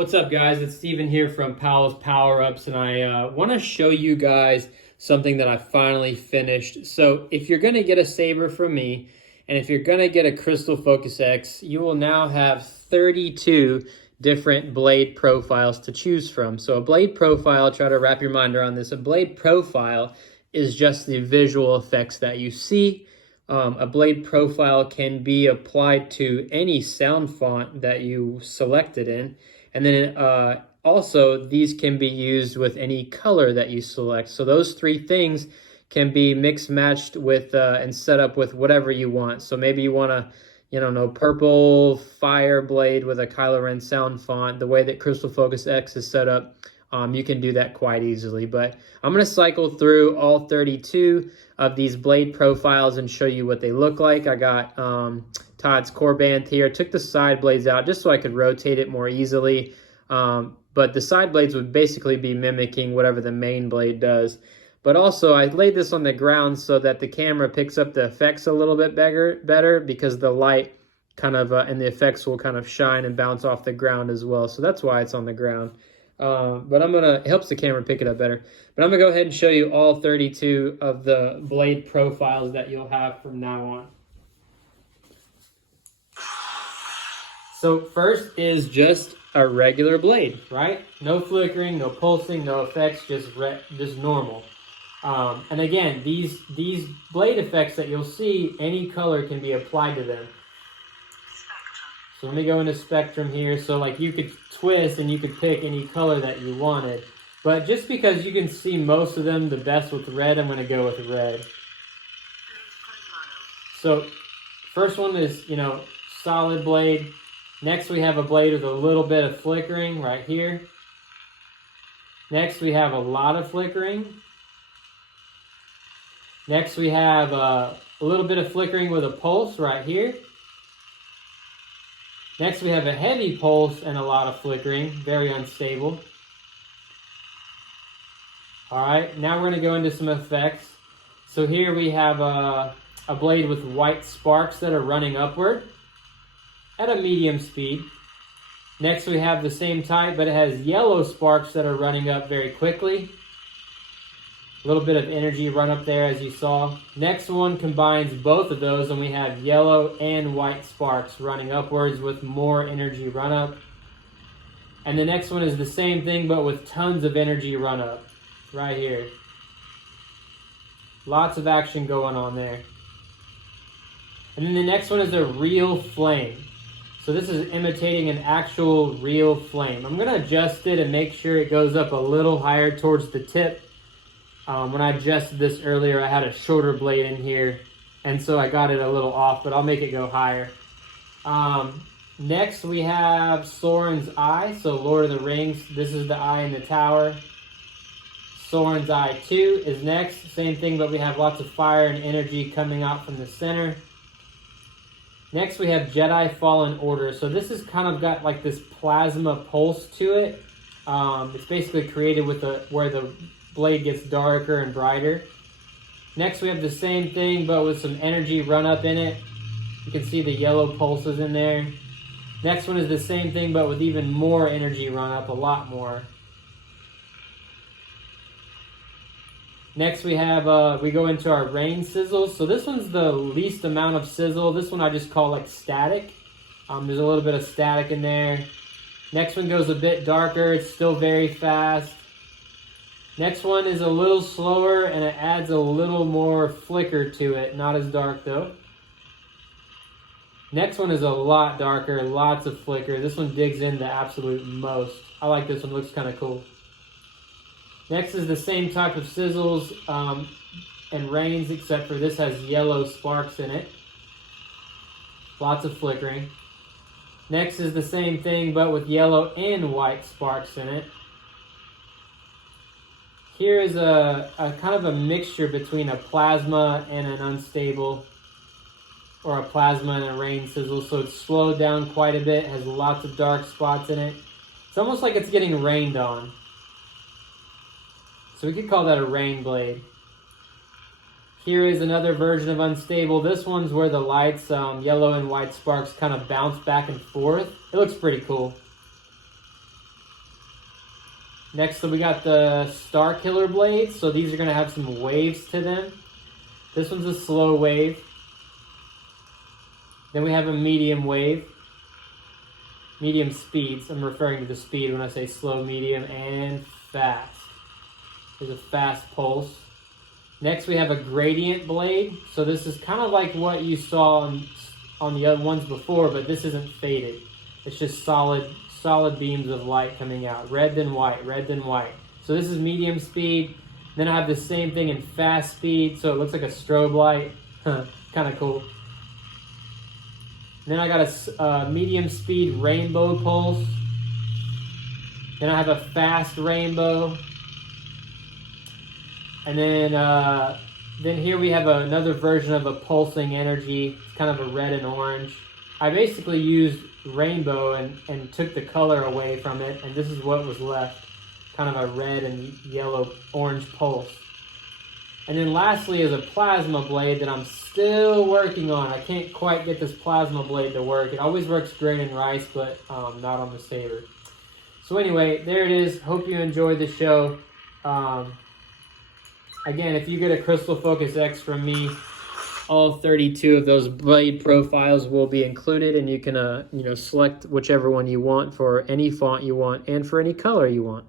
What's up, guys? It's Steven here from Powell's Power Ups, and I want to show you guys something that I finally finished. So if you're going to get a saber from me, and if you're going to get a Crystal Focus X, you will now have 32 different blade profiles to choose from. So a blade profile, try to wrap your mind around this, a blade profile is just the visual effects that you see. A blade profile can be applied to any sound font that you selected in. And then also, these can be used with any color that you select. So those three things can be mixed matched with and set up with whatever you want. So maybe you want a, purple fire blade with a Kylo Ren sound font. The way that Crystal Focus X is set up, you can do that quite easily. But I'm going to cycle through all 32 of these blade profiles and show you what they look like. I got Todd's core band here. Took the side blades out just so I could rotate it more easily. But the side blades would basically be mimicking whatever the main blade does. But also I laid this on the ground so that the camera picks up the effects a little bit better because the light kind of and the effects will kind of shine and bounce off the ground as well. So that's why it's on the ground. But it helps the camera pick it up better. But I'm gonna go ahead and show you all 32 of the blade profiles that you'll have from now on. So first is just a regular blade, right? No flickering, no pulsing, no effects, just normal. And again, these blade effects that you'll see, any color can be applied to them. So let me go into spectrum here. So like you could twist and you could pick any color that you wanted. But just because you can see most of them the best with red, I'm gonna go with red. So first one is, solid blade. Next we have a blade with a little bit of flickering right here. Next we have a lot of flickering. Next we have a little bit of flickering with a pulse right here. Next we have a heavy pulse and a lot of flickering, very unstable. All right, now we're gonna go into some effects. So here we have a blade with white sparks that are running upward at a medium speed. Next we have the same type, but it has yellow sparks that are running up very quickly. A little bit of energy run up there as you saw. Next one combines both of those and we have yellow and white sparks running upwards with more energy run up. And the next one is the same thing but with tons of energy run up right here. Lots of action going on there. And then the next one is a real flame. So this is imitating an actual real flame. I'm gonna adjust it and make sure it goes up a little higher towards the tip. When I adjusted this earlier, I had a shorter blade in here, and so I got it a little off, but I'll make it go higher. Next, we have Soren's Eye, so Lord of the Rings. This is the eye in the tower. Soren's Eye 2 is next. Same thing, but we have lots of fire and energy coming out from the center. Next, we have Jedi Fallen Order. So this has kind of got like this plasma pulse to it. It's basically created with where the blade gets darker and brighter. Next we have the same thing but with some energy run up in it. You can see the yellow pulses in there. Next one is the same thing but with even more energy run up, a lot more. Next we have, we go into our rain sizzles. So this one's the least amount of sizzle. This one I just call like static. There's a little bit of static in there. Next one goes a bit darker, it's still very fast. Next one is a little slower and it adds a little more flicker to it. Not as dark though. Next one is a lot darker, lots of flicker. This one digs in the absolute most. I like this one, looks kind of cool. Next is the same type of sizzles and rains, except for this has yellow sparks in it. Lots of flickering. Next is the same thing but with yellow and white sparks in it. Here is a kind of a mixture between a plasma and an unstable, or a plasma and a rain sizzle. So it's slowed down quite a bit, has lots of dark spots in it. It's almost like it's getting rained on. So we could call that a rain blade. Here is another version of unstable. This one's where the lights, yellow and white sparks kind of bounce back and forth. It looks pretty cool. Next, we got the Star Killer blades. So these are going to have some waves to them. This one's a slow wave. Then we have a medium wave. Medium speeds. I'm referring to the speed when I say slow, medium, and fast. There's a fast pulse. Next, we have a gradient blade. So this is kind of like what you saw on the other ones before, but this isn't faded. It's just solid beams of light coming out. Red then white, red then white. So this is medium speed. Then I have the same thing in fast speed, so it looks like a strobe light. Kind of cool. Then I got a medium speed rainbow pulse. Then I have a fast rainbow. And then here we have another version of a pulsing energy. It's kind of a red and orange. I basically used rainbow and took the color away from it, and this is what was left. Kind of a red and yellow orange pulse. And then lastly is a plasma blade that I'm still working on. I can't quite get this plasma blade to work. It always works great in rice, but not on the saber. So anyway, there it is. Hope you enjoyed the show. Again, if you get a Crystal Focus X from me, all 32 of those blade profiles will be included, and you can select whichever one you want for any font you want and for any color you want.